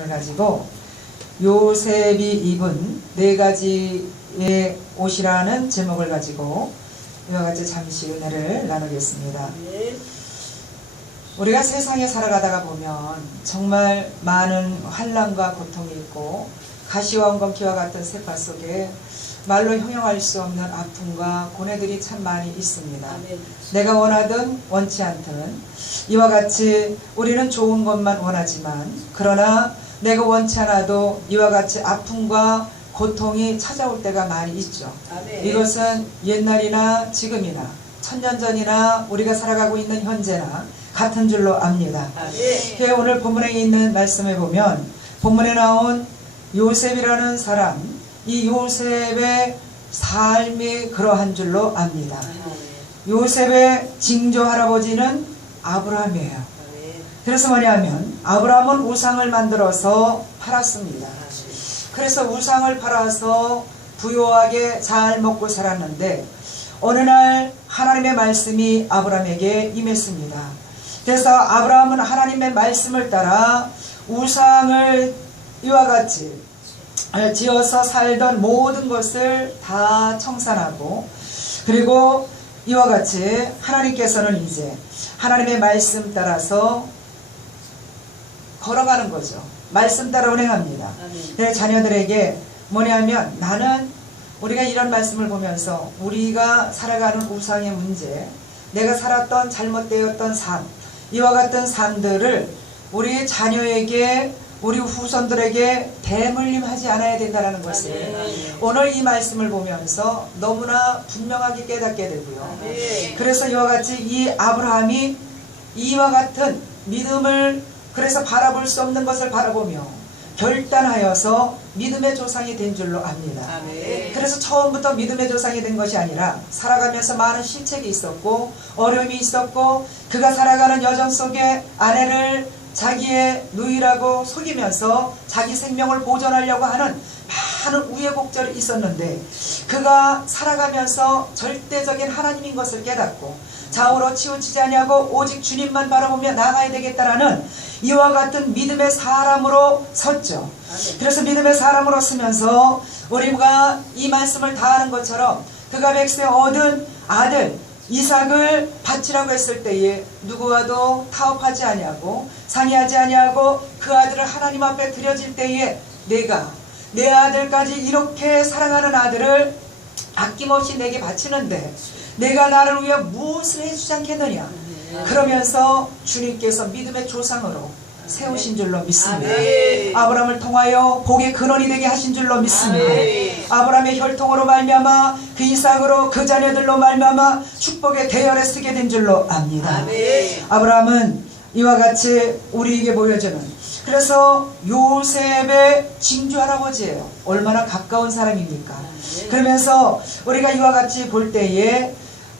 말씀을 가지고 요셉이 입은 4가지의 옷이라는 제목을 가지고 이와 같이 잠시 은혜를 나누겠습니다. 우리가 세상에 살아가다가 보면 정말 많은 환난과 고통이 있고 가시와 엉겅퀴와 같은 세파 속에 말로 형용할 수 없는 아픔과 고뇌들이 참 많이 있습니다. 내가 원하든 원치 않든 이와 같이 우리는 좋은 것만 원하지만 그러나 내가 원치 않아도 이와 같이 아픔과 고통이 찾아올 때가 많이 있죠. 이것은 옛날이나 지금이나 천년 전이나 우리가 살아가고 있는 현재나 같은 줄로 압니다. 오늘 본문에 있는 말씀에 보면 본문에 나온 요셉이라는 사람, 이 요셉의 삶이 그러한 줄로 압니다. 요셉의 징조 할아버지는 아브라함이에요. 그래서 뭐냐면 아브라함은 우상을 만들어서 팔았습니다. 그래서 우상을 팔아서 부유하게 잘 먹고 살았는데 어느 날 하나님의 말씀이 아브라함에게 임했습니다. 그래서 아브라함은 하나님의 말씀을 따라 우상을 이와 같이 지어서 살던 모든 것을 다 청산하고 그리고 이와 같이 하나님께서는 이제 하나님의 말씀 따라서 걸어가는 거죠. 말씀 따라 운행합니다. 그래서 자녀들에게 뭐냐면 나는 우리가 이런 말씀을 보면서 우리가 살아가는 우상의 문제, 내가 살았던 잘못되었던 삶, 이와 같은 삶들을 우리 자녀에게 우리 후손들에게 대물림하지 않아야 된다는 것을 오늘 이 말씀을 보면서 너무나 분명하게 깨닫게 되고요. 그래서 이와 같이 이 아브라함이 이와 같은 믿음을 그래서 바라볼 수 없는 것을 바라보며 결단하여서 믿음의 조상이 된 줄로 압니다. 그래서 처음부터 믿음의 조상이 된 것이 아니라 살아가면서 많은 실책이 있었고 어려움이 있었고 그가 살아가는 여정 속에 아내를 자기의 누이라고 속이면서 자기 생명을 보존하려고 하는 많은 우여곡절이 있었는데 그가 살아가면서 절대적인 하나님인 것을 깨닫고 좌우로 치우치지 아니하고 오직 주님만 바라보며 나가야 되겠다라는 이와 같은 믿음의 사람으로 섰죠. 그래서 믿음의 사람으로 서면서 우리가 이 말씀을 다 하는 것처럼 그가 백세 얻은 아들 이삭을 바치라고 했을 때에 누구와도 타협하지 아니하고 상의하지 아니하고 그 아들을 하나님 앞에 드려질 때에 내가 내 아들까지 이렇게 사랑하는 아들을 아낌없이 내게 바치는데 내가 나를 위해 무엇을 해주지 않겠느냐. 그러면서 주님께서 믿음의 조상으로 세우신 줄로 믿습니다. 아브라함을 통하여 복의 근원이 되게 하신 줄로 믿습니다. 아브라함의 혈통으로 말미암아 그 이삭으로 그 자녀들로 말미암아 축복의 대열에 서게 된 줄로 압니다. 아브라함은 이와 같이 우리에게 보여주는 그래서 요셉의 징조 할아버지예요. 얼마나 가까운 사람입니까? 그러면서 우리가 이와 같이 볼 때에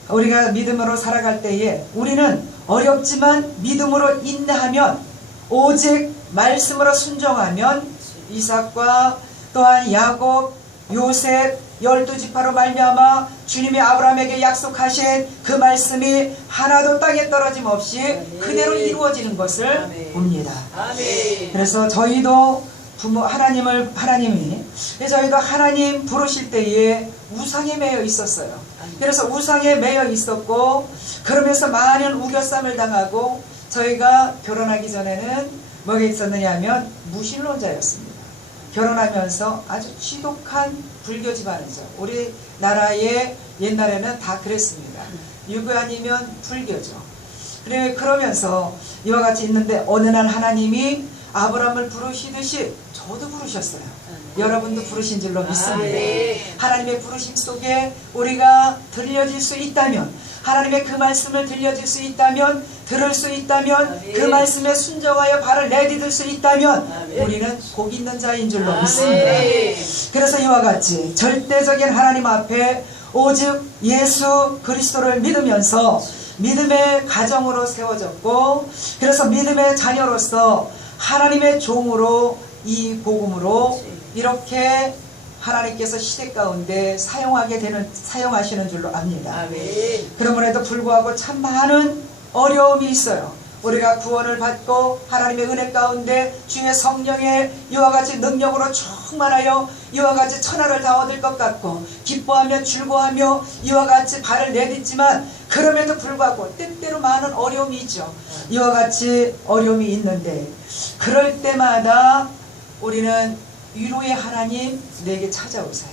우리가 믿음으로 살아갈 때에 우리는 어렵지만 믿음으로 인내하면 오직 말씀으로 순종하면 이삭과 또한 야곱, 요셉 12지파로 말미암아 주님이 아브라함에게 약속하신 그 말씀이 하나도 땅에 떨어짐 없이 그대로 이루어지는 것을 봅니다. 그래서 저희도 하나님이 저희도 하나님 부르실 때에 우상에 매여 있었어요. 그래서 우상에 매여 있었고 그러면서 많은 우겨쌈을 당하고 저희가 결혼하기 전에는 뭐가 있었느냐 하면 무신론자였습니다. 결혼하면서 아주 지독한 불교 집안이죠. 우리나라에 옛날에는 다 그랬습니다. 유교 아니면 불교죠. 그러면서 이와 같이 있는데 어느 날 하나님이 아브라함을 부르시듯이 저도 부르셨어요. 여러분도 부르신 줄로 믿습니다. 하나님의 부르심 속에 우리가 들려질 수 있다면 하나님의 그 말씀을 들려질 수 있다면 들을 수 있다면 그 말씀에 순종하여 발을 내디딜 수 있다면 우리는 복 있는 자인 줄로 믿습니다. 그래서 이와 같이 절대적인 하나님 앞에 오직 예수 그리스도를 믿으면서 믿음의 가정으로 세워졌고 그래서 믿음의 자녀로서 하나님의 종으로 이 복음으로 이렇게 하나님께서 시대 가운데 사용하시는 줄로 압니다. 그러므로도 불구하고 참 많은 어려움이 있어요. 우리가 구원을 받고 하나님의 은혜 가운데 주의 성령의 이와 같이 능력으로 충만하여 이와 같이 천하를 다 얻을 것 같고 기뻐하며 즐거워하며 이와 같이 발을 내딛지만 그럼에도 불구하고 때때로 많은 어려움이 있죠. 이와 같이 어려움이 있는데 그럴 때마다 우리는 위로의 하나님 내게 찾아오세요.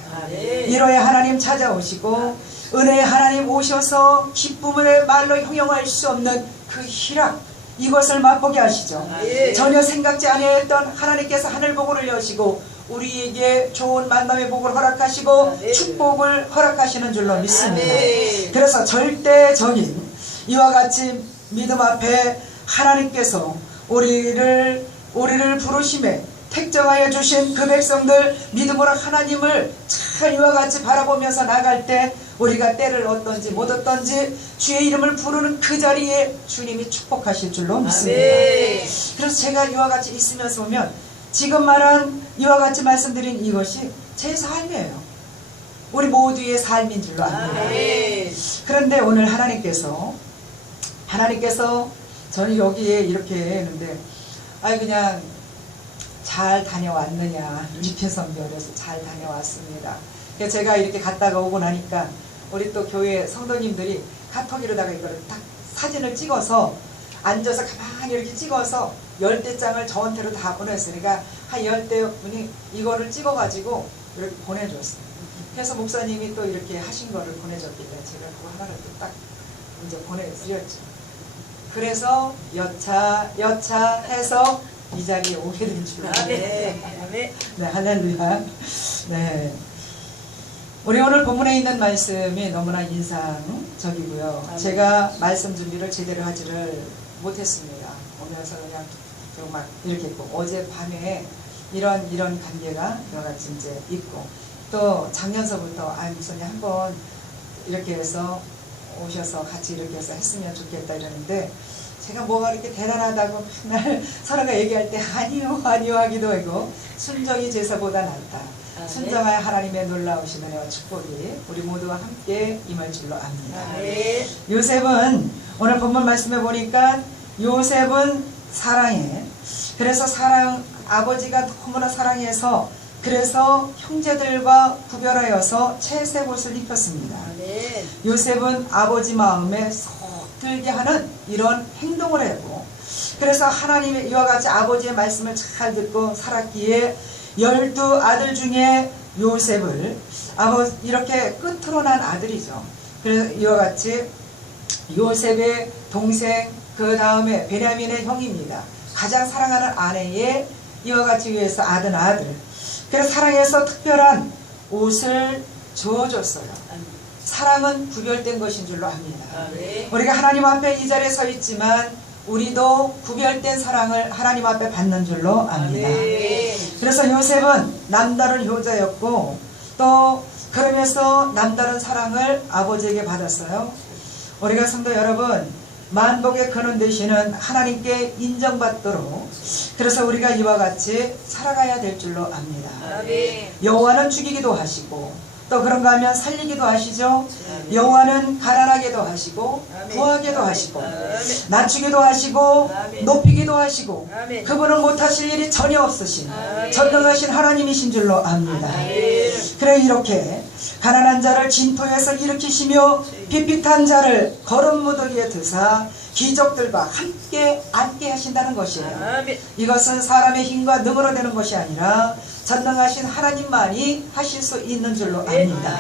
위로의 하나님 찾아오시고 은혜의 하나님 오셔서 기쁨의 말로 형용할 수 없는 그 희락 이것을 맛보게 하시죠. 전혀 생각지 아니했던 하나님께서 하늘복을 여시고 우리에게 좋은 만남의 복을 허락하시고 축복을 허락하시는 줄로 믿습니다. 그래서 절대적인 이와 같이 믿음 앞에 하나님께서 우리를 부르심에 택정하여 주신 그 백성들 믿음으로 하나님을 잘 이와 같이 바라보면서 나갈 때 우리가 때를 얻든지 못 얻든지 주의 이름을 부르는 그 자리에 주님이 축복하실 줄로 믿습니다. 그래서 제가 이와 같이 있으면서 보면 지금 말한 이와 같이 말씀드린 이것이 제 삶이에요. 우리 모두의 삶인 줄로 압니다. 그런데 오늘 하나님께서 저는 여기에 이렇게 했는데 그냥 잘 다녀왔느냐 이편성교에서 잘 다녀왔습니다. 그래서 제가 이렇게 갔다가 오고 나니까 우리 또 교회 성도님들이 카톡으로다가 이거를 딱 사진을 찍어서 앉아서 가만히 이렇게 찍어서 10대장을 저한테로 다 보냈어요. 그러니까 한 10대분이 이거를 찍어가지고 이렇게 보내줬어요. 그래서 목사님이 또 이렇게 하신 거를 보내줬길래 제가 그거 하나를 또 딱 이제 보내드렸죠. 그래서 여차 해서 이 자리에 오게 된 줄 알아요. 네, 할렐루야. 네. 우리 오늘 본문에 있는 말씀이 너무나 인상적이고요. 제가 말씀 준비를 제대로 하지를 못했습니다. 오면서 그냥 막 이렇게 있고, 어젯밤에 이런 관계가 여러 가지 이제 있고, 또 작년서부터 목사님 한번 이렇게 해서 오셔서 같이 이렇게 해서 했으면 좋겠다 이러는데, 제가 뭐가 이렇게 대단하다고 맨날 서로가 얘기할 때 아니요 하기도 하고, 순종이 제사보다 낫다. 순종하여 하나님의 놀라우신 은혜와 축복이 우리 모두와 함께 임할 줄로 압니다. 요셉은 오늘 본문 말씀에 보니까 요셉은 사랑해. 그래서 아버지가 너무나 사랑해서 그래서 형제들과 구별하여서 채색 옷을 입혔습니다. 요셉은 아버지 마음에 속 들게 하는 이런 행동을 했고, 그래서 하나님의 이와 같이 아버지의 말씀을 잘 듣고 살았기에 12 아들 중에 요셉을 이렇게 끝으로 난 아들이죠. 그래서 이와 같이 요셉의 동생, 그 다음에 베냐민의 형입니다. 가장 사랑하는 아내의 이와 같이 위해서 아들. 그래서 사랑해서 특별한 옷을 주어줬어요. 사랑은 구별된 것인 줄로 압니다. 우리가 하나님 앞에 이 자리에 서 있지만 우리도 구별된 사랑을 하나님 앞에 받는 줄로 압니다. 그래서 요셉은 남다른 효자였고, 또 그러면서 남다른 사랑을 아버지에게 받았어요. 우리가 성도 여러분, 만복의 근원 되시는 하나님께 인정받도록, 그래서 우리가 이와 같이 살아가야 될 줄로 압니다. 여호와는 죽이기도 하시고, 또 그런가 하면 살리기도 하시죠. 여호와는 가난하게도 하시고 부하게도 하시고 낮추기도 하시고 높이기도 하시고, 그분은 못하실 일이 전혀 없으신 전능하신 하나님이신 줄로 압니다. 그래 이렇게 가난한 자를 진토에서 일으키시며 핍핍한 자를 거름무더기에 드사 기적들과 함께 앉게 하신다는 것이에요. 이것은 사람의 힘과 능으로 되는 것이 아니라 전능하신 하나님만이 하실 수 있는 줄로 압니다.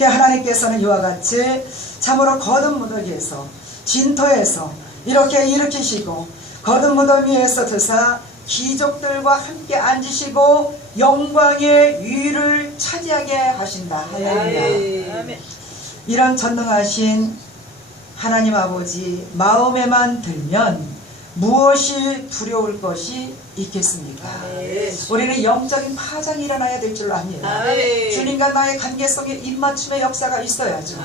하나님께서는 이와 같이 참으로 거듭 무더기에서 진토에서 이렇게 일으키시고 거듭 무더기에서 드사 기적들과 함께 앉으시고 영광의 위를 차지하게 하신다. 할렐루야. 이런 전능하신 하나님 아버지 마음에만 들면 무엇이 두려울 것이 있겠습니까? 우리는 영적인 파장이 일어나야 될 줄로 압니다. 주님과 나의 관계 속에 입맞춤의 역사가 있어야죠.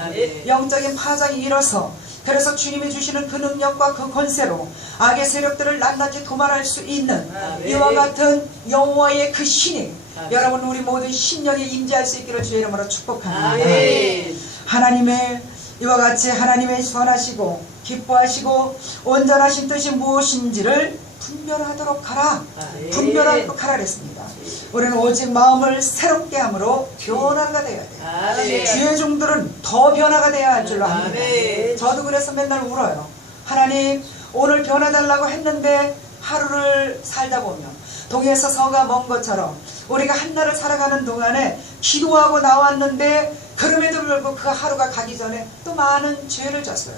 영적인 파장이 일어서, 그래서 주님이 주시는 그 능력과 그 권세로 악의 세력들을 낱낱이 도말할 수 있는 이와 같은 여호와의 그 신이 여러분 우리 모든 신령에 임재할 수 있기를 주의 이름으로 축복합니다. 하나님의 이와 같이 하나님의 선하시고 기뻐하시고 온전하신 뜻이 무엇인지를 분별하도록 하라. 분별하도록 하라 그랬습니다. 우리는 오직 마음을 새롭게 함으로 변화가 되어야 돼요. 주의 종들은 더 변화가 되어야 할 줄로 압니다. 저도 그래서 맨날 울어요. 하나님, 오늘 변화달라고 했는데 하루를 살다 보면 동에서 서가 먼 것처럼 우리가 한날을 살아가는 동안에 기도하고 나왔는데 그럼에도 불구하고 그 하루가 가기 전에 또 많은 죄를 졌어요.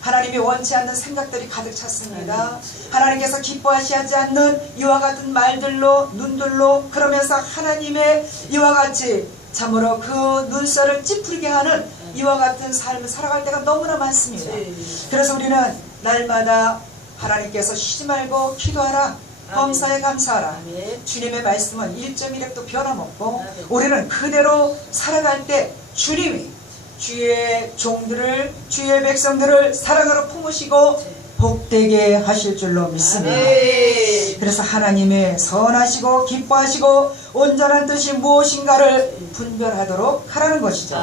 하나님이 원치 않는 생각들이 가득 찼습니다. 하나님께서 기뻐하시지 않는 이와 같은 말들로, 눈들로, 그러면서 하나님의 이와 같이 참으로 그 눈살을 찌푸리게 하는 이와 같은 삶을 살아갈 때가 너무나 많습니다. 그래서 우리는 날마다 하나님께서 쉬지 말고 기도하라, 범사에 감사하라. 주님의 말씀은 1.1획도 변함없고 우리는 그대로 살아갈 때 주님이 주의 종들을, 주의 백성들을 사랑으로 품으시고 복되게 하실 줄로 믿습니다. 그래서 하나님의 선하시고 기뻐하시고 온전한 뜻이 무엇인가를 분별하도록 하라는 것이죠.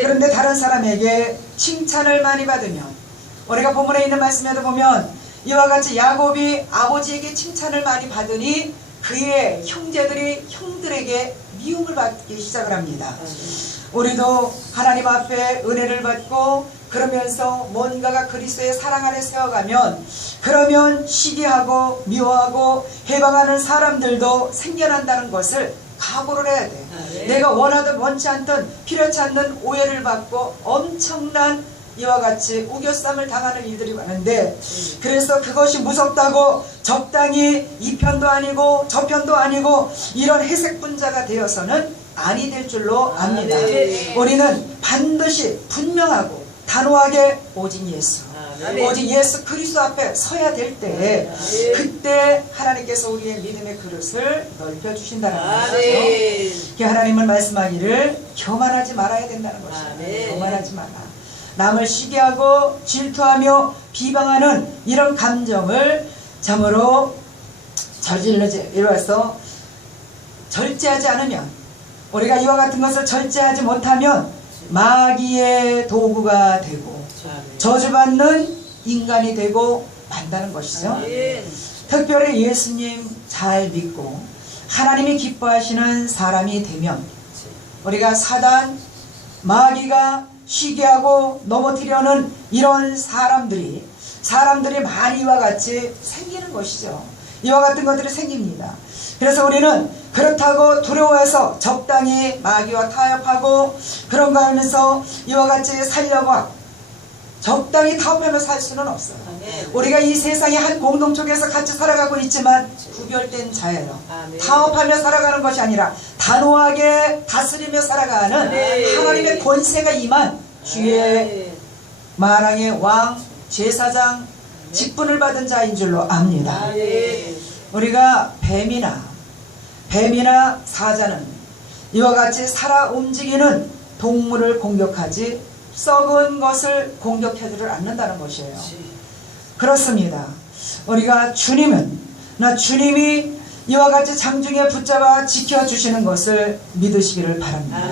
그런데 다른 사람에게 칭찬을 많이 받으면, 우리가 본문에 있는 말씀에도 보면 이와 같이 야곱이 아버지에게 칭찬을 많이 받으니 그의 형제들이 형들에게 미움을 받기 시작을 합니다. 우리도 하나님 앞에 은혜를 받고 그러면서 뭔가가 그리스도의 사랑 안에 세워가면, 그러면 시기하고 미워하고 해방하는 사람들도 생겨난다는 것을 각오를 해야 돼. 내가 원하든 원치 않든 필요치 않는 오해를 받고 엄청난 이와 같이 우겨쌈을 당하는 일들이 많은데, 그래서 그것이 무섭다고 적당히 이 편도 아니고 저 편도 아니고 이런 회색 분자가 되어서는 아니 될 줄로 압니다. 우리는 반드시 분명하고 단호하게 오직 예수, 오직 예수 그리스도 앞에 서야 될 때, 그때 하나님께서 우리의 믿음의 그릇을 넓혀주신다는 것이죠. 하나님은 말씀하기를 교만하지 말아야 된다는 것이에요. 교만하지 마라. 남을 시기하고 질투하며 비방하는 이런 감정을 참으로 저질러지 이루어서 절제하지 않으면, 우리가 이와 같은 것을 절제하지 못하면 마귀의 도구가 되고 저주받는 인간이 되고 만다는 것이죠. 특별히 예수님 잘 믿고 하나님이 기뻐하시는 사람이 되면 우리가 사단, 마귀가 시기하고 넘어뜨려는 이런 사람들이 많이 이와 같이 생기는 것이죠. 이와 같은 것들이 생깁니다. 그래서 우리는 그렇다고 두려워해서 적당히 마귀와 타협하고 그런가 하면서 이와 같이 살려고 적당히 타협하며 살 수는 없어요. 우리가 이 세상의 한 공동체에서 같이 살아가고 있지만 구별된 자예요. 타협하며 살아가는 것이 아니라 단호하게 다스리며 살아가는 하나님의 권세가 임한 주의 만왕의 왕, 제사장, 직분을 받은 자인 줄로 압니다. 우리가 뱀이나 사자는 이와 같이 살아 움직이는 동물을 공격하지 썩은 것을 공격하지를 않는다는 것이에요. 그렇습니다. 우리가 주님이 이와 같이 장중에 붙잡아 지켜주시는 것을 믿으시기를 바랍니다.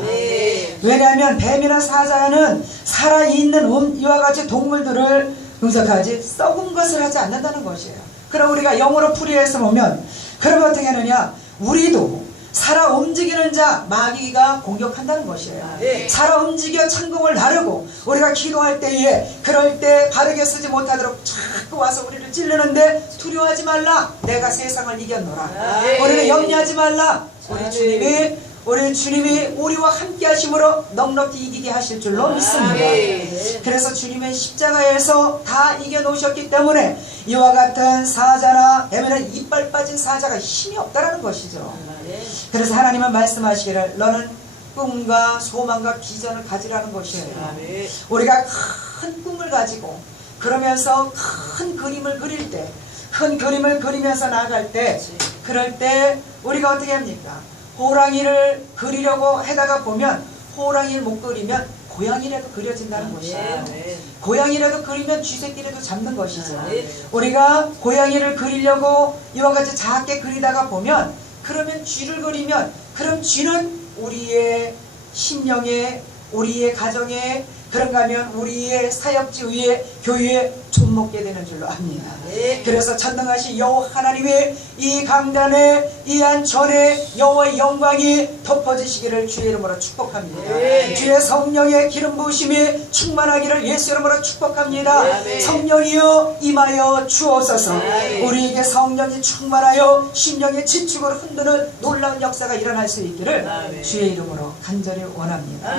왜냐하면 뱀이나 사자는 살아있는 이와 같이 동물들을 공격하지 썩은 것을 하지 않는다는 것이에요. 그럼 우리가 영어로 풀이해서 보면, 그러면 어떻게 하느냐, 우리도 살아 움직이는 자 마귀가 공격한다는 것이에요. 살아 움직여 천공을 나르고 우리가 기도할 때에 그럴 때 바르게 쓰지 못하도록 자꾸 와서 우리를 찌르는데 두려워하지 말라, 내가 세상을 이겼노라. 우리는 염려하지 말라, 우리 주님이 우리와 함께 하심으로 넉넉히 이기게 하실 줄로 믿습니다. 그래서 주님은 십자가에서 다 이겨놓으셨기 때문에 이와 같은 사자나 뱀에는 이빨 빠진 사자가 힘이 없다라는 것이죠. 그래서 하나님은 말씀하시기를 너는 꿈과 소망과 비전을 가지라는 것이에요. 우리가 큰 꿈을 가지고 그러면서 큰 그림을 그릴 때, 큰 그림을 그리면서 나아갈 때, 그럴 때 우리가 어떻게 합니까? 호랑이를 그리려고 해다가 보면 호랑이를 못 그리면 고양이라도 그려진다는 것이에요. 고양이라도 그리면 쥐새끼라도 잡는 것이죠. 우리가 고양이를 그리려고 이와 같이 작게 그리다가 보면, 그러면 쥐를 그리면, 그럼 쥐는 우리의 심령에, 우리의 가정에, 그런가 하면 우리의 사역지 위에 교회에 좀먹게 되는 줄로 압니다. 그래서 전능하신 여호와 하나님의 이 강단에 이 안전에 여호와의 영광이 덮어지시기를 주의 이름으로 축복합니다. 주의 성령의 기름 부으심이 충만하기를 예수 이름으로 축복합니다. 성령이여 임하여 주옵소서. 우리에게 성령이 충만하여 심령의 지축을 흔드는 놀라운 역사가 일어날 수 있기를 주의 이름으로 간절히 원합니다.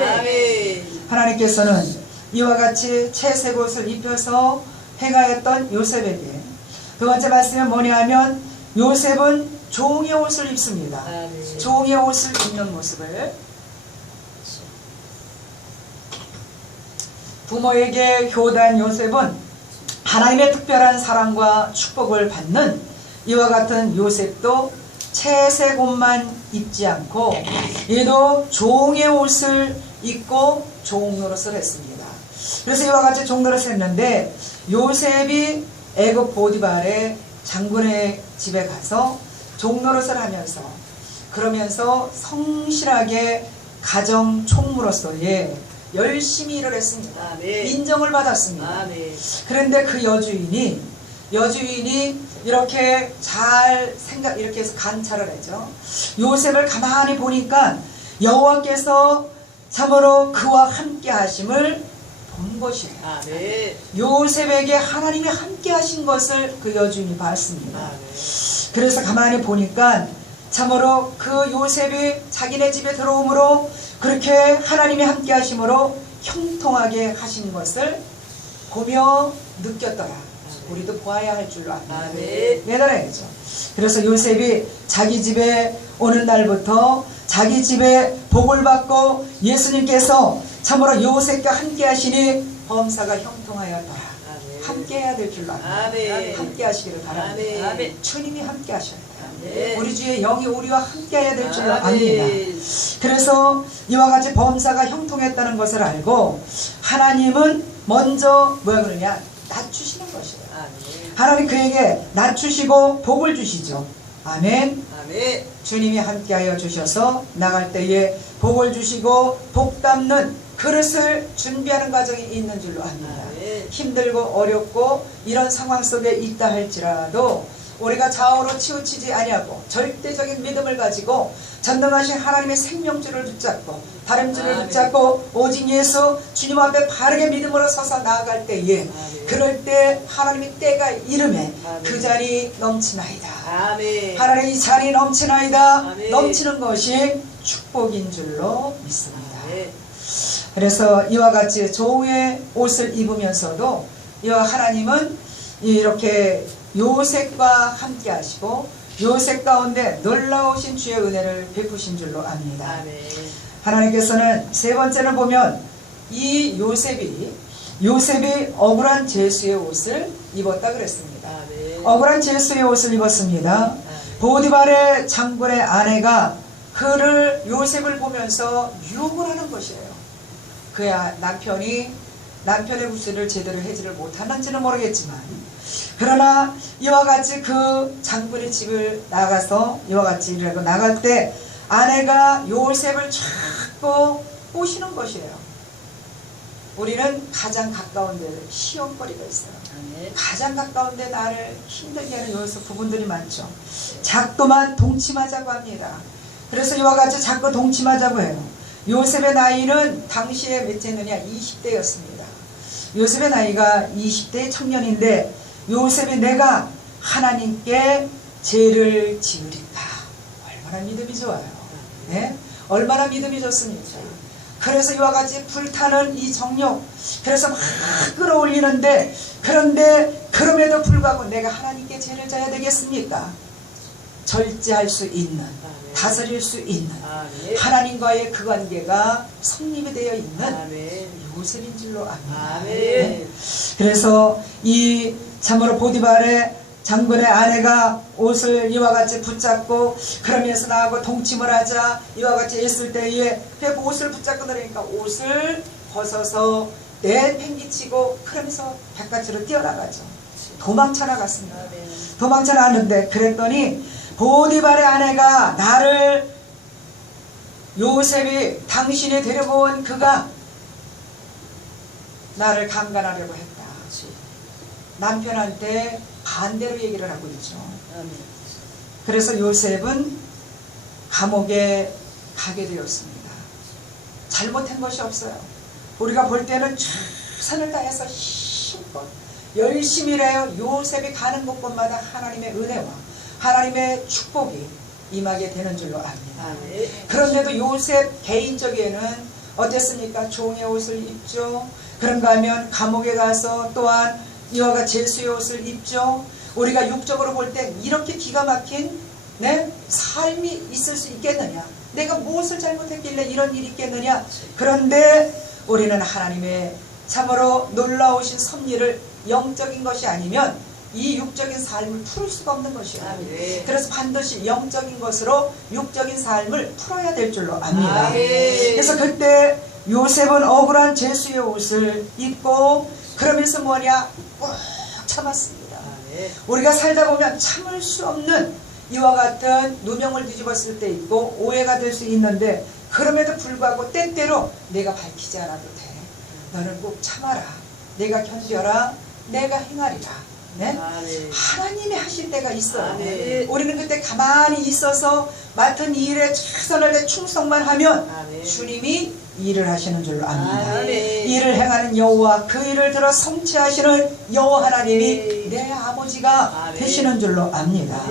하나님께서는 이와 같이 채색 옷을 입혀서 행하였던 요셉에게 두 번째 말씀은 뭐냐 하면 요셉은 종의 옷을 입습니다. 종의 옷을 입는 모습을 부모에게 효도한 요셉은 하나님의 특별한 사랑과 축복을 받는 이와 같은 요셉도 채색 옷만 입지 않고 얘도 종의 옷을 입고 종노릇을 했습니다. 그래서 이와 같이 종노릇을 했는데 요셉이 애굽 보디발의 장군의 집에 가서 종노릇을 하면서 그러면서 성실하게 가정 총무로서의 열심히 일을 했습니다. 인정을 받았습니다. 그런데 그 여주인이 이렇게 이렇게 해서 관찰을 했죠. 요셉을 가만히 보니까 여호와께서 참으로 그와 함께 하심을 본 것이에요. 요셉에게 하나님이 함께 하신 것을 그 여주인이 봤습니다. 그래서 가만히 보니까 참으로 그 요셉이 자기네 집에 들어오므로 그렇게 하나님이 함께 하심으로 형통하게 하신 것을 보며 느꼈더라. 우리도 보아야 할 줄로 압니다. 매달아야죠. 그래서 요셉이 자기 집에 오는 날부터 자기 집에 복을 받고 예수님께서 참으로 요셉과 함께 하시니 범사가 형통하였더라. 함께 해야 될 줄로 압니다. 함께 하시기를 바랍니다. 주님이 함께 하셔야 돼요. 우리 주의 영이 우리와 함께 해야 될 줄로 압니다. 그래서 이와 같이 범사가 형통했다는 것을 알고 하나님은 먼저 뭐야 그러냐 낮추시는 것이에요. 하나님 그에게 낮추시고 복을 주시죠. 아멘. 주님이 함께하여 주셔서 나갈 때에 복을 주시고 복 담는 그릇을 준비하는 과정이 있는 줄로 압니다. 힘들고 어렵고 이런 상황 속에 있다 할지라도 우리가 좌우로 치우치지 아니하고 절대적인 믿음을 가지고 전능하신 하나님의 생명줄을 붙잡고 다름줄을 붙잡고 오직 예수 주님 앞에 바르게 믿음으로 서서 나아갈 때에 그럴 때 하나님의 때가 이름에 그 자리 넘치나이다. 하나님 이 자리 넘치나이다. 넘치는 것이 축복인 줄로 믿습니다. 그래서 이와 같이 종의 옷을 입으면서도 이와 하나님은 이렇게 요셉과 함께 하시고 요셉 가운데 놀라우신 주의 은혜를 베푸신 줄로 압니다. 하나님께서는 세 번째는 보면 이 요셉이 억울한 제수의 옷을 입었다 그랬습니다. 억울한 제수의 옷을 입었습니다. 보디발의 장군의 아내가 그를 요셉을 보면서 유혹을 하는 것이에요. 그야 남편의 구슬을 제대로 해지를 못하는지는 모르겠지만 그러나 이와 같이 그 장군의 집을 나가서 이와 같이 일을 하고 나갈 때 아내가 요셉을 자꾸 꼬시는 것이에요. 우리는 가장 가까운 데 시험거리가 있어요. 가장 가까운 데 나를 힘들게 하는 요셉 부분들이 많죠. 자꾸만 동침하자고 합니다. 그래서 이와 같이 자꾸 동침하자고 해요. 요셉의 나이는 당시에 몇 째느냐 20대였습니다. 요셉의 나이가 20대 청년인데 요셉이 내가 하나님께 죄를 지으리까 얼마나 믿음이 좋아요. 네? 얼마나 믿음이 좋습니까? 그래서 이와 같이 불타는 이 정욕 그래서 막 끌어올리는데 그런데 그럼에도 불구하고 내가 하나님께 죄를 져야 되겠습니까? 절제할 수 있는 다스릴 수 있는 하나님과의 그 관계가 성립이 되어 있는 요셉인 줄로 압니다. 네. 그래서 이 참으로 보디발의 장군의 아내가 옷을 이와 같이 붙잡고 그러면서 나하고 동침을 하자 이와 같이 했을 때에 그 옷을 붙잡고 그러니까 옷을 벗어서 내팽개치고 그러면서 바깥으로 뛰어나가죠. 도망쳐 나갔습니다. 도망쳐 나갔는데 그랬더니 보디발의 아내가 나를 요셉이 당신이 데려온 그가 나를 강간하려고 했다. 남편한테 반대로 얘기를 하고 있죠. 그래서 요셉은 감옥에 가게 되었습니다. 잘못한 것이 없어요. 우리가 볼 때는 최선을 다해서 힘껏 열심히 일해요. 요셉이 가는 곳곳마다 하나님의 은혜와 하나님의 축복이 임하게 되는 줄로 압니다. 그런데도 요셉 개인적에는 어땠습니까? 종의 옷을 입죠. 그런가 하면 감옥에 가서 또한 이와 같이 제수의 옷을 입죠. 우리가 육적으로 볼 때 이렇게 기가 막힌 삶이 있을 수 있겠느냐? 내가 무엇을 잘못했길래 이런 일이 있겠느냐? 그런데 우리는 하나님의 참으로 놀라우신 섭리를 영적인 것이 아니면 이 육적인 삶을 풀을 수가 없는 것이에요. 그래서 반드시 영적인 것으로 육적인 삶을 풀어야 될 줄로 압니다. 그래서 그때 요셉은 억울한 제수의 옷을 입고 그러면서 뭐냐? 꾹 참았습니다. 우리가 살다 보면 참을 수 없는 이와 같은 누명을 뒤집었을 때 있고 오해가 될 수 있는데 그럼에도 불구하고 때때로 내가 밝히지 않아도 돼. 너는 꼭 참아라. 내가 견뎌라. 내가 행하리라. 하나님이 하실 때가 있어요. 우리는 그때 가만히 있어서 맡은 일에 최선을 다해 충성만 하면 주님이 일을 하시는 줄로 압니다. 일을 행하는 여호와 그 일을 들어 성취하시는 여호와 하나님이 내 아버지가 되시는 줄로 압니다.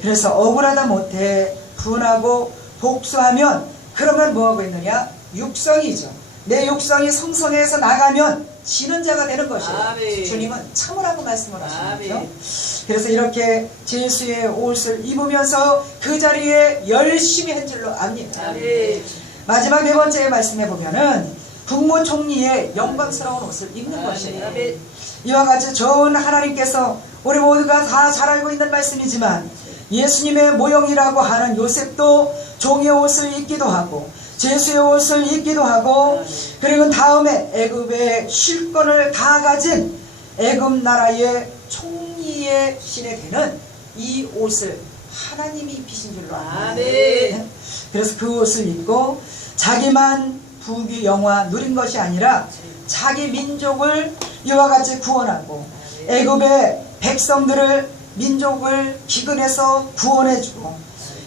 그래서 억울하다 못해 분하고 복수하면 그러면 뭐하고 있느냐? 육성이죠. 내 육성이 성성해서 나가면 지는 자가 되는 것이에요. 주님은 참으라고 말씀을 하시는데요. 그래서 이렇게 제수의 옷을 입으면서 그 자리에 열심히 한 줄로 압니다. 마지막 네 번째 말씀해 보면은 국무총리의 영광스러운 옷을 입는 것이에요. 이와 같이 좋은 하나님께서 우리 모두가 다 잘 알고 있는 말씀이지만 예수님의 모형이라고 하는 요셉도 종의 옷을 입기도 하고 제수의 옷을 입기도 하고 그리고 다음에 애굽의 실권을 다 가진 애굽 나라의 총리의 신에 되는 이 옷을 하나님이 입히신 줄로 압니다. 그래서 그 옷을 입고 자기만 부귀 영화 누린 것이 아니라 자기 민족을 이와 같이 구원하고 애굽의 백성들을 민족을 기근해서 구원해주고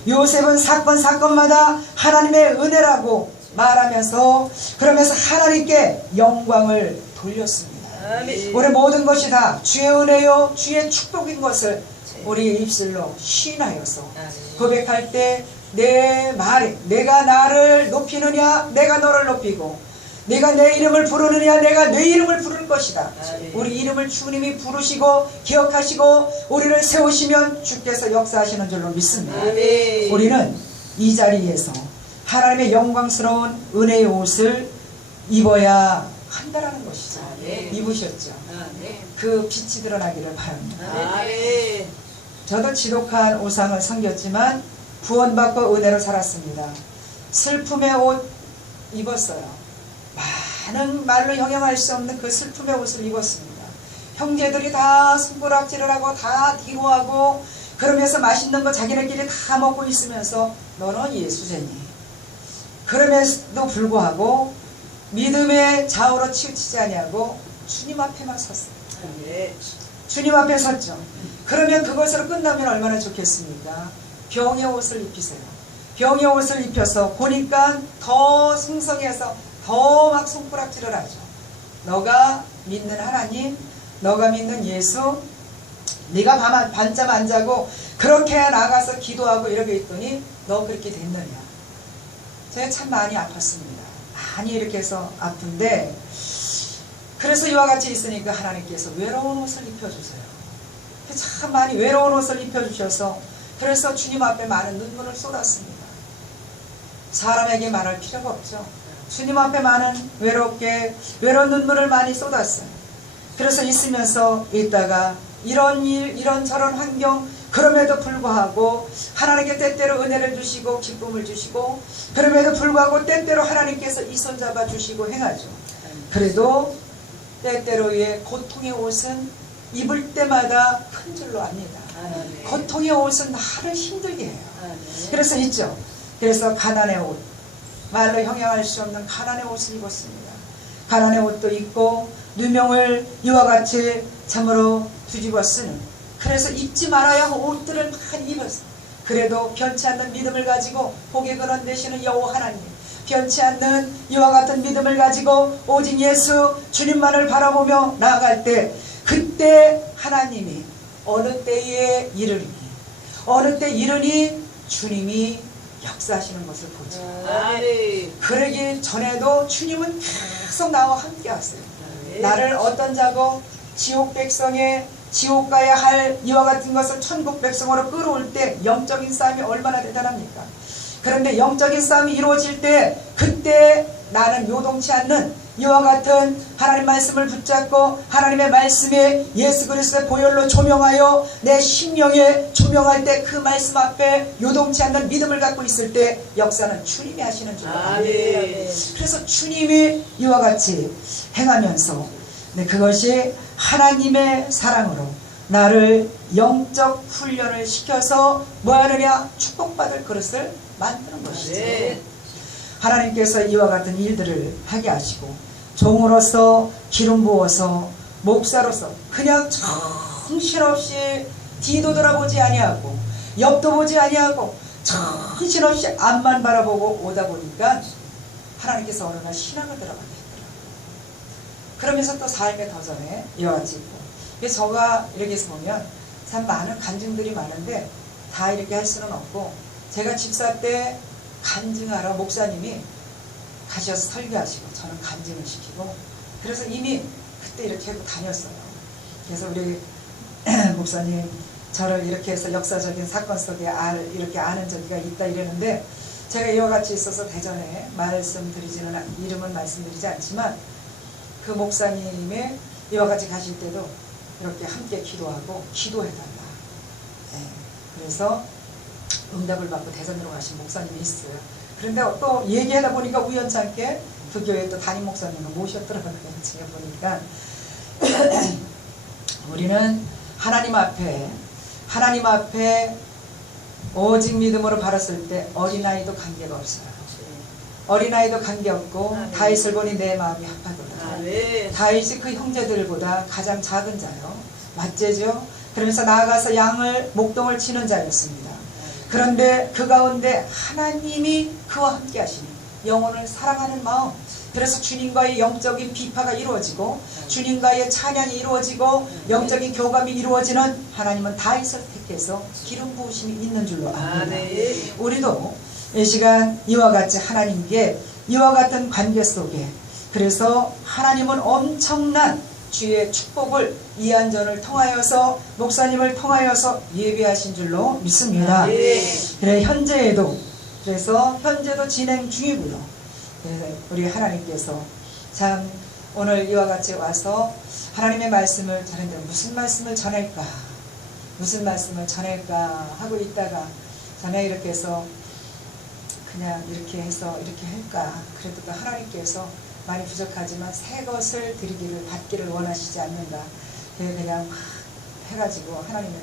요셉은 사건마다 하나님의 은혜라고 말하면서 그러면서 하나님께 영광을 돌렸습니다. 우리 모든 것이 다 주의 은혜요 주의 축복인 것을 우리의 입술로 시인하여서 고백할 때 내 말에 내가 나를 높이느냐 내가 너를 높이고 내가 내 이름을 부르느냐 내가 내 이름을 부를 것이다. 우리 이름을 주님이 부르시고 기억하시고 우리를 세우시면 주께서 역사하시는 줄로 믿습니다. 우리는 이 자리에서 하나님의 영광스러운 은혜의 옷을 입어야 한다라는 것이죠. 입으셨죠. 그 빛이 드러나기를 바랍니다. 저도 지독한 우상을 섬겼지만 구원받고 은혜로 살았습니다. 슬픔의 옷 입었어요. 많은 말로 형용할 수 없는 그 슬픔의 옷을 입었습니다. 형제들이 다 손가락질을 하고 다 뒤로하고 그러면서 맛있는 거 자기네끼리 다 먹고 있으면서 너는 예수쟁이. 그럼에도 불구하고 믿음의 좌우로 치우치지 아니하고 주님 앞에만 섰어요. 주님 앞에 섰죠. 그러면 그것으로 끝나면 얼마나 좋겠습니까? 병의 옷을 입히세요. 병의 옷을 입혀서 보니까 더 승성해서 더 막 손가락질을 하죠. 너가 믿는 하나님, 너가 믿는 예수, 네가 밤잠 안 자고 그렇게 나가서 기도하고 이렇게 했더니 너 그렇게 됐느냐. 제가 참 많이 아팠습니다. 많이 이렇게 해서 아픈데 그래서 이와 같이 있으니까 하나님께서 외로운 옷을 입혀주세요. 참 많이 외로운 옷을 입혀주셔서 그래서 주님 앞에 많은 눈물을 쏟았습니다. 사람에게 말할 필요가 없죠. 주님 앞에 많은 외로운 눈물을 많이 쏟았어요. 그래서 있으면서 있다가 이런 일, 이런 저런 환경 그럼에도 불구하고 하나님께 때때로 은혜를 주시고 기쁨을 주시고 그럼에도 불구하고 때때로 하나님께서 이 손 잡아 주시고 행하죠. 그래도 때때로의 고통의 옷은 입을 때마다 큰 줄로 압니다. 고통의 옷은 나를 힘들게 해요. 그래서 있죠. 그래서 가난의 옷, 말로 형용할 수 없는 가난의 옷을 입었습니다. 가난의 옷도 입고 누명을 이와 같이 참으로 뒤집어 쓰는, 그래서 입지 말아야 할 옷들을 많이 입었어. 그래도 변치 않는 믿음을 가지고 복의 근원 되시는 여호와 하나님, 변치 않는 이와 같은 믿음을 가지고 오직 예수 주님만을 바라보며 나아갈 때, 그때 하나님이 어느 때에 이르니, 어느 때 이르니 주님이 역사하시는 것을 보죠. 그러기 전에도 주님은 계속 나와 함께 하세요. 나를 어떤 자고 지옥 백성의 지옥 가야 할 이와 같은 것을 천국 백성으로 끌어올 때 영적인 싸움이 얼마나 대단합니까? 그런데 영적인 싸움이 이루어질 때, 그때 나는 요동치 않는 이와 같은 하나님 말씀을 붙잡고 하나님의 말씀에 예수 그리스도의 보혈로 조명하여 내 심령에 조명할 때, 그 말씀 앞에 요동치 않는 믿음을 갖고 있을 때 역사는 주님이 하시는 줄 압니다. 그래서 주님이 이와 같이 행하면서, 그것이 하나님의 사랑으로 나를 영적 훈련을 시켜서 뭐하느냐? 축복받을 그릇을 만드는 것이죠. 하나님께서 이와 같은 일들을 하게 하시고, 종으로서 기름 부어서 목사로서 그냥 정신없이 뒤도 돌아보지 아니하고 옆도 보지 아니하고 정신없이 앞만 바라보고 오다 보니까 하나님께서 어느 날 신앙을 들어가게 했더라고요. 그러면서 또 삶의 도전에 이와 같이 있고, 저가 이렇게 해서 보면 참 많은 간증들이 많은데 다 이렇게 할 수는 없고, 제가 집사 때 간증하러 목사님이 가셔서 설교하시고 저는 간증을 시키고, 그래서 이미 그때 이렇게 하고 다녔어요. 그래서 우리 목사님 저를 이렇게 해서 역사적인 사건 속에 이렇게 아는 저기가 있다 이러는데, 제가 이와 같이 있어서 대전에 이름은 말씀드리지 않지만, 그 목사님의 이와 같이 가실 때도 이렇게 함께 기도하고 기도해달라. 그래서 응답을 받고 대전으로 가신 목사님이 있어요. 그런데 또 얘기하다 보니까 우연찮게 그 교회 또 담임 목사님을 모셨더라고요. 제가 보니까 우리는 하나님 앞에 오직 믿음으로 바랐을 때 어린아이도 관계가 없어요. 어린아이도 관계없고 다윗을 보니 내 마음이 아파도다. 다윗이 그 형제들보다 가장 작은 자요, 맞제죠. 그러면서 나아가서 목동을 치는 자였습니다. 그런데 그 가운데 하나님이 그와 함께 하시니 영혼을 사랑하는 마음, 그래서 주님과의 영적인 비파가 이루어지고 주님과의 찬양이 이루어지고 영적인 교감이 이루어지는, 하나님은 다윗을 택해서 기름 부으심이 있는 줄로 압니다. 우리도 이 시간 이와 같이 하나님께 이와 같은 관계 속에, 그래서 하나님은 엄청난 주의 축복을 이한전을 통하여서 목사님을 통하여서 예비하신 줄로 믿습니다. 그래 그래서 현재도 진행 중이고요. 우리 하나님께서 참 오늘 이와 같이 와서 하나님의 말씀을 전했는데 무슨 말씀을 전할까 하고 있다가 전에 이렇게 해서 그냥 이렇게 해서 이렇게 할까, 그래도 또 하나님께서 많이 부족하지만 새 것을 받기를 원하시지 않는다. 그냥 해가지고 하나님의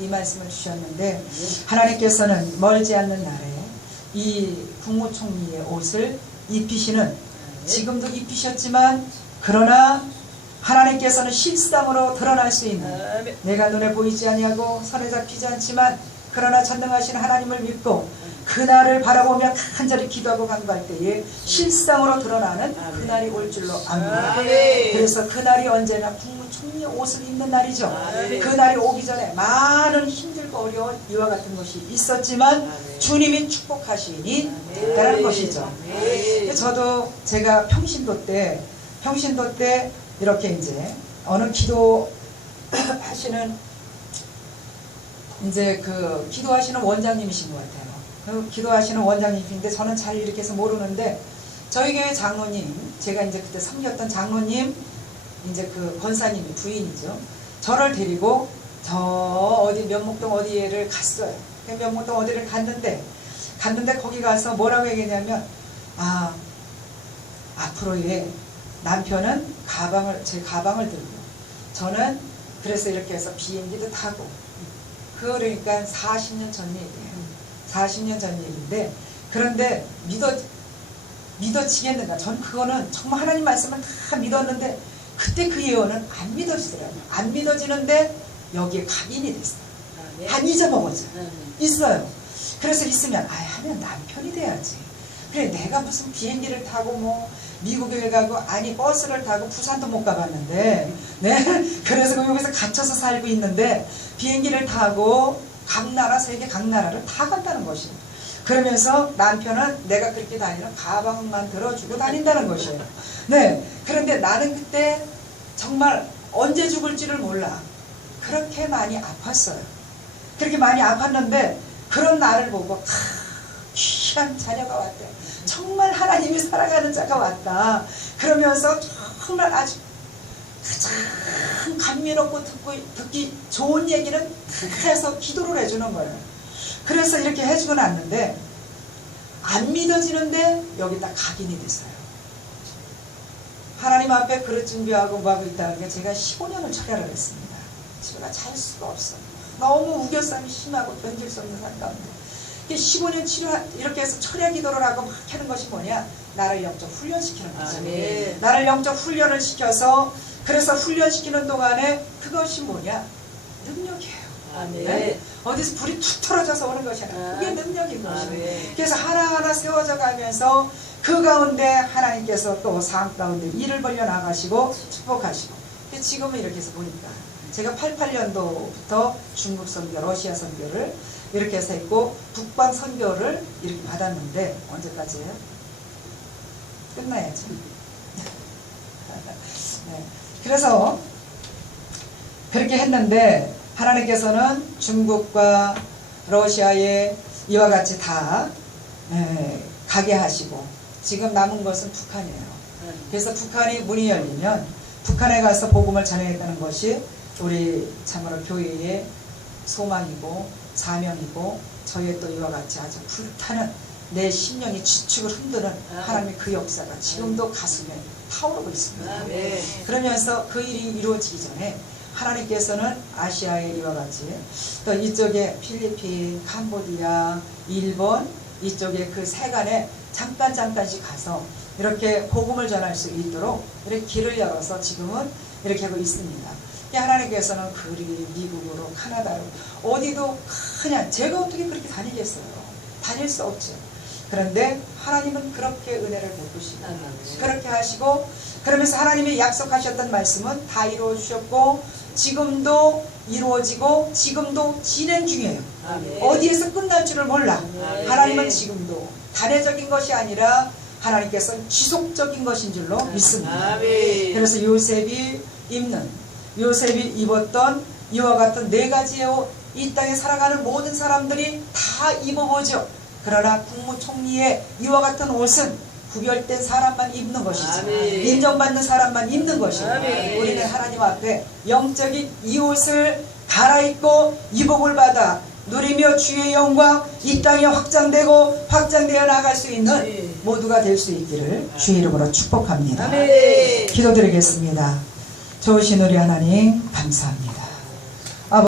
이 말씀을 주셨는데, 하나님께서는 멀지 않는 날에 이 국무총리의 옷을 입히시는, 지금도 입히셨지만 그러나 하나님께서는 실상으로 드러날 수 있는, 내가 눈에 보이지 아니하고 손에 잡히지 않지만 그러나 전능하신 하나님을 믿고 그날을 바라보며 간절히 기도하고 간구할 때에 실상으로 드러나는 그날이 올 줄로 압니다. 그래서 그날이 언제나 국무총리 옷을 입는 날이죠. 그날이 오기 전에 많은 힘들고 어려운 이와 같은 것이 있었지만 주님이 축복하시니 됐다는 것이죠. 저도 제가 평신도 때 이렇게 이제 어느 기도하시는 기도하시는 원장님이신 것 같아요. 그 기도하시는 원장님인데 저는 잘 이렇게 해서 모르는데, 저희 교회 장로님, 제가 이제 그때 섬겼던 장로님, 이제 그 권사님이 부인이죠. 저를 데리고 면목동 어디를 갔어요. 면목동 어디를 갔는데 거기 가서 뭐라고 얘기했냐면, 앞으로의 남편은 제 가방을 들고, 저는 그래서 이렇게 해서 비행기도 타고, 그러니까 40년 전 얘기예요. 40년 전 얘기인데, 그런데 믿어지겠는가? 전 그거는 정말 하나님 말씀을 다 믿었는데 그때 그 예언은 안 믿어지더라고요. 안 믿어지는데 여기에 각인이 됐어요. 안 잊어먹어져. 있어요. 그래서 있으면 하면 남편이 돼야지. 그래 내가 무슨 비행기를 타고 뭐 미국에 가고 아니 버스를 타고 부산도 못 가봤는데 네 그래서 여기서 갇혀서 살고 있는데 비행기를 타고 각 나라 세계 각 나라를 다 간다는 것이에요. 그러면서 남편은 내가 그렇게 다니는 가방만 들어주고 다닌다는 것이에요. 네 그런데 나는 그때 정말 언제 죽을지를 몰라. 그렇게 많이 아팠어요. 그렇게 많이 아팠는데 그런 나를 보고 귀한 자녀가 왔대. 정말 하나님이 사랑하는 자가 왔다. 그러면서 정말 아주 가장 감미롭고 듣기 좋은 얘기는 해서 기도를 해주는 거예요. 그래서 이렇게 해주고 났는데 안 믿어지는데 여기다 각인이 됐어요. 하나님 앞에 그릇 준비하고 뭐하고 있다는 게 제가 15년을 철야를 했습니다. 집에가 잘 수가 없어. 너무 우겨쌈이 심하고 견딜 수 없는 삶 가운데 15년 치료 이렇게 해서 철야 기도를 하고 막 하는 것이 뭐냐? 나를 영적 훈련시키는 거죠. 나를 영적 훈련을 시켜서 그래서 훈련시키는 동안에 그것이 뭐냐? 능력이에요. 네? 어디서 불이 툭 떨어져서 오는 것이 아니라 그게 능력인 것이에요. 그래서 하나하나 세워져 가면서 그 가운데 하나님께서 또 삶 가운데 일을 벌려 나가시고 축복하시고 지금은 이렇게 해서 보니까 제가 88년도부터 중국 선교, 러시아 선교를 이렇게 해서 했고 북방 선교를 이렇게 받았는데 언제까지예요? 끝나야죠. 네. 그래서 그렇게 했는데 하나님께서는 중국과 러시아에 이와 같이 다 가게 하시고 지금 남은 것은 북한이에요. 그래서 북한이 문이 열리면 북한에 가서 복음을 전해야겠다는 것이 우리 참으로 교회의 소망이고 사명이고 저희의 또 이와 같이 아주 불타는 내 심령이 지축을 흔드는 하나님의 그 역사가 지금도 가슴에 타오르고 있습니다. 그러면서 그 일이 이루어지기 전에 하나님께서는 아시아의 이와 같이 또 이쪽에 필리핀, 캄보디아, 일본 이쪽에 그 세간에 잠깐씩 가서 이렇게 복음을 전할 수 있도록 이렇게 길을 열어서 지금은 이렇게 하고 있습니다. 하나님께서는 그리 미국으로 카나다로 어디도 그냥 제가 어떻게 그렇게 다니겠어요. 다닐 수 없죠. 그런데 하나님은 그렇게 은혜를 베푸시고 그렇게 하시고 그러면서 하나님이 약속하셨던 말씀은 다 이루어 주셨고 지금도 이루어지고 지금도 진행 중이에요. 어디에서 끝날 줄을 몰라. 하나님은 지금도 단회적인 것이 아니라 하나님께서 지속적인 것인 줄로 믿습니다. 그래서 요셉이 입었던 이와 같은 4가지의 옷, 이 땅에 살아가는 모든 사람들이 다 입어보죠. 그러나 국무총리의 이와 같은 옷은 구별된 사람만 입는 것이죠. 인정받는 사람만 입는 것이죠. 우리는 하나님 앞에 영적인 이 옷을 갈아입고 이복을 받아 누리며 주의 영광 이 땅에 확장되어 나갈 수 있는 모두가 될 수 있기를 주의 이름으로 축복합니다. 기도드리겠습니다. 좋으신 우리 하나님 감사합니다.